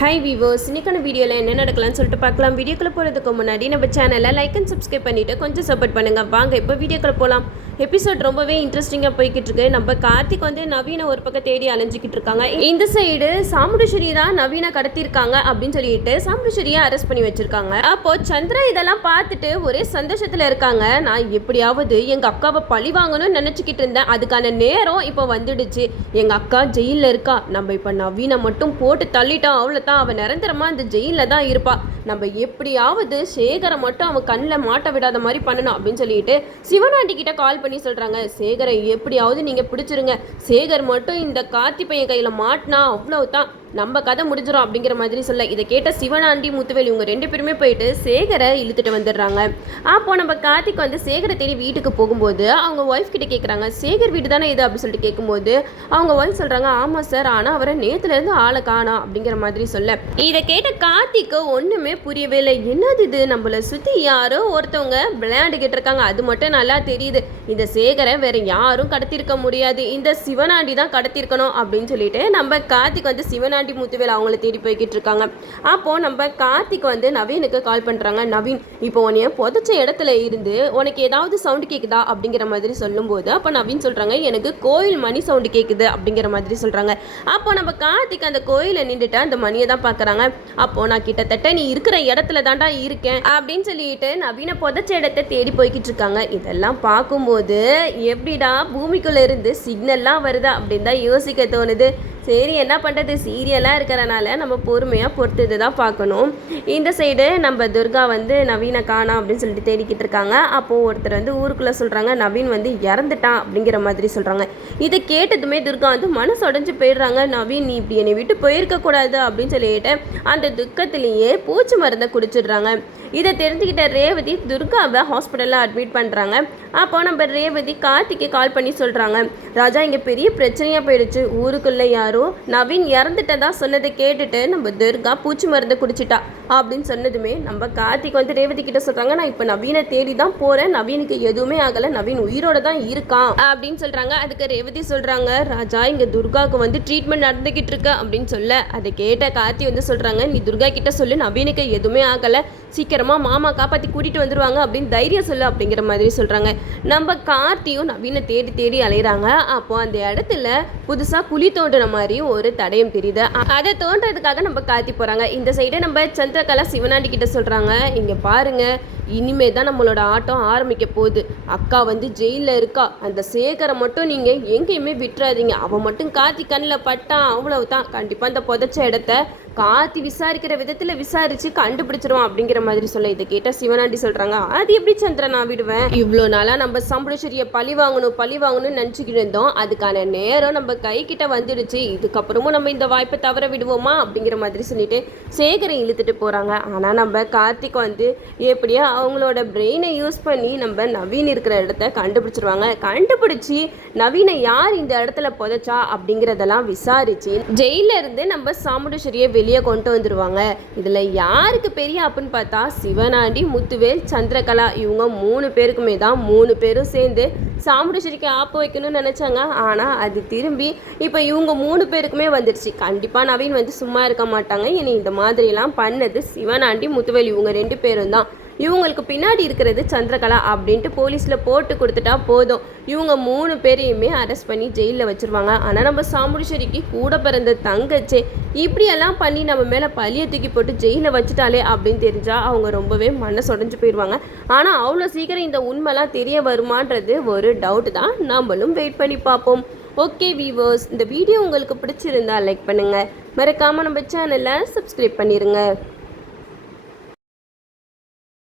High viewers இன்னைக்கான வீடியோவில் என்ன நடக்கலாம்னு சொல்லிட்டு பார்க்கலாம். வீடியோக்குள்ளே போகிறதுக்கு முன்னாடி நம்ம சேனலை லைக் அண்ட் சப்ஸ்கிரைப் பண்ணிவிட்டு கொஞ்சம் சப்போர்ட் பண்ணுங்கள் வாங்க இப்போ வீடியோக்குள்ளே போகலாம் எபிசோட் ரொம்பவே இன்ட்ரெஸ்டிங்காக போய்கிட்டு இருக்கு. நம்ம கார்த்திக் வந்து நவீன ஒரு பக்கம் தேடி அலைஞ்சிக்கிட்டு இருக்காங்க. இந்த சைடு சாமுண்டேஸ்வரி தான் நவீன கடத்தியிருக்காங்க அப்படின்னு சொல்லிட்டு சாமுண்டேஸ்வரியை அரெஸ்ட் பண்ணி வச்சிருக்காங்க. அப்போ சந்திரா இதெல்லாம் பார்த்துட்டு ஒரே சந்தோஷத்தில் இருக்காங்க. நான் எப்படியாவது எங்கள் அக்காவை பழி வாங்கணும்னு நினச்சிக்கிட்டு இருந்தேன். அதுக்கான நேரம் இப்போ வந்துடுச்சு. எங்கள் அக்கா ஜெயிலில் இருக்கா? நம்ம இப்போ நவீனை மட்டும் போட்டு தள்ளிட்டோம் பார்த்தா அவன் நிரந்தரமாக அந்த ஜெயிலில் தான் இருப்பாள் நம்ம எப்படியாவது சேகரை மட்டும் அவன் கண்ணில் மாட்ட விடாத மாதிரி பண்ணணும் அப்படின்னு சொல்லிட்டு சிவனாண்டி கிட்ட கால் பண்ணி சொல்கிறாங்க சேகரை எப்படியாவது நீங்கள் பிடிச்சிருங்க. சேகர் மட்டும் இந்த கார்த்தி பையன் கையில் மாட்டினா அவ்வளோ தான் நம்ம கதை முடிஞ்சிடும் அப்படிங்கிற மாதிரி சொல்ல இதை கேட்ட சிவனாண்டி முத்துவேல் இவங்க ரெண்டு பேருமே போயிட்டு சேகரை இழுத்துட்டு வந்துடுறாங்க. அப்போ நம்ம கார்த்திக் வந்து சேகரை தேடி வீட்டுக்கு போகும்போது அவங்க ஒய்ஃப் கிட்ட கேட்குறாங்க சேகர் வீடு தானே இது அப்படின்னு சொல்லிட்டு கேட்கும்போது அவங்க ஒய்ஃப் சொல்கிறாங்க ஆமாம் சார் ஆனால் அவரை நேற்றுலேருந்து ஆளை காணா அப்படிங்கிற மாதிரி சொல்ல. இதை கேட்ட கார்த்திக்கு ஒன்றுமே புரியவே இல்லை. என்னது இது? நம்மளை சுற்றி யாரோ ஒருத்தவங்க விளையாண்டுக்கிட்டு இருக்காங்க. அது மட்டும் நல்லா தெரியுது. இந்த சேகரை வேற யாரும் கடத்திருக்க முடியாது. இந்த சிவனாண்டி தான் கடத்திருக்கணும் அப்படின்னு சொல்லிட்டு நம்ம கார்த்திக் வந்து சிவனாண்டி முத்துவேல் அவங்கள தேடி போய்கிட்டு இருக்காங்க. அப்போ நம்ம கார்த்திக் வந்து நவீனுக்கு கால் பண்ணுறாங்க நவீன் இப்போ உன்னைய புதைச்ச இடத்துல இருந்து உனக்கு ஏதாவது சவுண்டு கேட்குதா அப்படிங்கிற மாதிரி சொல்லும்போது அப்போ நவீன் சொல்கிறாங்க எனக்கு கோயில் மணி சவுண்டு கேட்குது அப்படிங்கிற மாதிரி சொல்கிறாங்க அப்போ நம்ம கார்த்திக் அந்த கோயிலை நின்றுட்டு அந்த மணியை தான் பார்க்குறாங்க. அப்போ நான் கிட்டத்தட்ட நீ இருக்கிற இடத்துல தாண்டா இருக்கேன் அப்படின்னு சொல்லிட்டு நவீன புதைச்ச இடத்த தேடி போய்கிட்டு இருக்காங்க. இதெல்லாம் பார்க்கும்போது எப்படிடா பூமிக்குள்ள இருந்து சிக்னல்லாம் வருதா அப்படின்னு தான் யோசிக்க தோணுது. சரி என்ன பண்ணுறது சீரியலாக இருக்கிறனால நம்ம பொறுமையாக பொறுத்து தான் பார்க்கணும். இந்த சைடு நம்ம துர்கா வந்து நவீனை காணா அப்படின்னு சொல்லிட்டு தேடிக்கிட்டு இருக்காங்க. அப்போது ஒருத்தர் வந்து ஊருக்குள்ளே சொல்கிறாங்க நவீன் வந்து இறந்துட்டான் அப்படிங்கிற மாதிரி சொல்கிறாங்க இதை கேட்டதுமே துர்கா வந்து மனசு உடஞ்சி போயிடுறாங்க. நவீன் நீ இப்படி என்னை விட்டு போயிருக்கக்கூடாது அப்படின்னு சொல்லிட்டு அந்த துக்கத்திலேயே பூச்சி மருந்தை குடிச்சிடுறாங்க. இதை தெரிஞ்சுக்கிட்ட ரேவதி துர்காவை ஹாஸ்பிட்டலில் அட்மிட் பண்ணுறாங்க அப்போ நம்ம ரேவதி கார்த்திக்கு கால் பண்ணி சொல்கிறாங்க ராஜா இங்கே பெரிய பிரச்சனையாக போயிடுச்சு. ஊருக்குள்ளே யாரும் யாரோ நவீன் இறந்துட்டதா சொன்னதை கேட்டுட்டு நம்ம துர்கா பூச்சி மருந்து குடிச்சிட்டா அப்படின்னு சொன்னதுமே நம்ம கார்த்திக் வந்து ரேவதி கிட்ட சொல்கிறாங்க நான் இப்போ நவீனை தேடி தான் போகிறேன் நவீனுக்கு எதுவுமே ஆகலை. நவீன் உயிரோட தான் இருக்கான். அப்படின்னு சொல்கிறாங்க அதுக்கு ரேவதி சொல்கிறாங்க ராஜா இங்கே துர்காவுக்கு வந்து ட்ரீட்மெண்ட் நடந்துகிட்டு இருக்கு. அப்படின்னு சொல்ல அதை கேட்ட கார்த்தி வந்து சொல்கிறாங்க நீ துர்கா கிட்ட சொல்லு. நவீனுக்கு எதுவுமே ஆகலை. சீக்கிரமாக மாமா காப்பாற்றி கூட்டிட்டு வந்துருவாங்க. அப்படின்னு தைரியம் சொல்லு அப்படிங்கிற மாதிரி சொல்கிறாங்க நம்ம கார்த்தியும் நவீனை தேடி தேடி அலையிறாங்க. அப்போ அந்த இடத்துல புதுசாக குழி தோண்டின மாதிரி ஒரு தடயம் தெரியுது அதை தோன்றதுக்காக நம்ம காத்தி போகிறாங்க இந்த சைடு நம்ம சந்திரகலா சிவனாண்டி கிட்ட சொல்கிறாங்க இங்கே பாருங்க இனிமே தான் நம்மளோட ஆட்டம் ஆரம்பிக்க போகுது. அக்கா வந்து ஜெயிலில் இருக்கா. அந்த சேகரை மட்டும் நீங்கள் எங்கேயுமே விட்டுறாதீங்க. அவன் மட்டும் காத்தி கண்ணில் பட்டான் அவ்வளவுதான். கண்டிப்பாக அந்த புதைச்ச இடத்த கார்த்தி விசாரிக்கிற விதத்தில் விசாரிச்சு கண்டுபிடிச்சிருவான் அப்படிங்கிற மாதிரி சொல்ல இதை கேட்டால் சிவனாண்டி சொல்கிறாங்க அது எப்படி சந்திரன் நான் விடுவேன்? இவ்வளோ நாளாக நம்ம சம்பளேஸ்வரியை பழி வாங்கணும் பழி வாங்கணும்னு நினச்சிக்கிட்டு இருந்தோம். அதுக்கான நேரம் நம்ம கைக்கிட்ட வந்துடுச்சு. இதுக்கப்புறமும் நம்ம இந்த வாய்ப்பை தவற விடுவோமா? அப்படிங்கிற மாதிரி சொல்லிட்டு சேகரை இழுத்துட்டு போகிறாங்க ஆனால் நம்ம கார்த்திக் வந்து எப்படியோ அவங்களோட பிரெயினை யூஸ் பண்ணி நம்ம நவீன் இருக்கிற இடத்த கண்டுபிடிச்சிருவாங்க. கண்டுபிடிச்சி நவீனை யார் இந்த இடத்துல புதைச்சா அப்படிங்கிறதெல்லாம் விசாரிச்சு ஜெயில இருந்து நம்ம சாமுண்டேஸ்வரியை வெளியே கொண்டு வந்துடுவாங்க இதில் யாருக்கு பெரிய அப்புன்னு பார்த்தா சிவனாண்டி முத்துவேல் சந்திரகலா இவங்க மூணு பேருக்குமே தான் மூணு பேரும் சேர்ந்து சாமுண்டேஸ்வரிக்கு ஆப்பு வைக்கணும்னு நினச்சாங்க. ஆனால் அது திரும்பி இப்போ இவங்க மூணு பேருக்குமே வந்துடுச்சு கண்டிப்பாக நவீன் வந்து சும்மா இருக்க மாட்டாங்க. இனி இந்த மாதிரிலாம் பண்ணது சிவனாண்டி முத்துவேல் இவங்க ரெண்டு பேரும் தான். இவங்களுக்கு பின்னாடி இருக்கிறது சந்திரகலா அப்படின்ட்டு போலீஸில் போட்டு கொடுத்துட்டா போதும். இவங்க மூணு பேரையுமே அரெஸ்ட் பண்ணி ஜெயிலில் வச்சுருவாங்க. ஆனால் நம்ம சாமுடிச்சேரிக்கு கூட பிறந்த தங்கச்சே இப்படியெல்லாம் பண்ணி நம்ம மேலே பழிய தூக்கி போட்டு ஜெயிலில் வச்சுட்டாலே அப்படின்னு தெரிஞ்சால் அவங்க ரொம்பவே மனசு உடஞ்சு போயிடுவாங்க. ஆனால் அவ்வளோ சீக்கிரம் இந்த உண்மைலாம் தெரிய வருமான்றது ஒரு டவுட் தான். நம்மளும் வெயிட் பண்ணி பார்ப்போம். ஓகே வீவர்ஸ் இந்த வீடியோ உங்களுக்கு பிடிச்சிருந்தா லைக் பண்ணுங்கள் மறக்காமல் நம்ம சேனலை சப்ஸ்கிரைப் பண்ணிடுங்க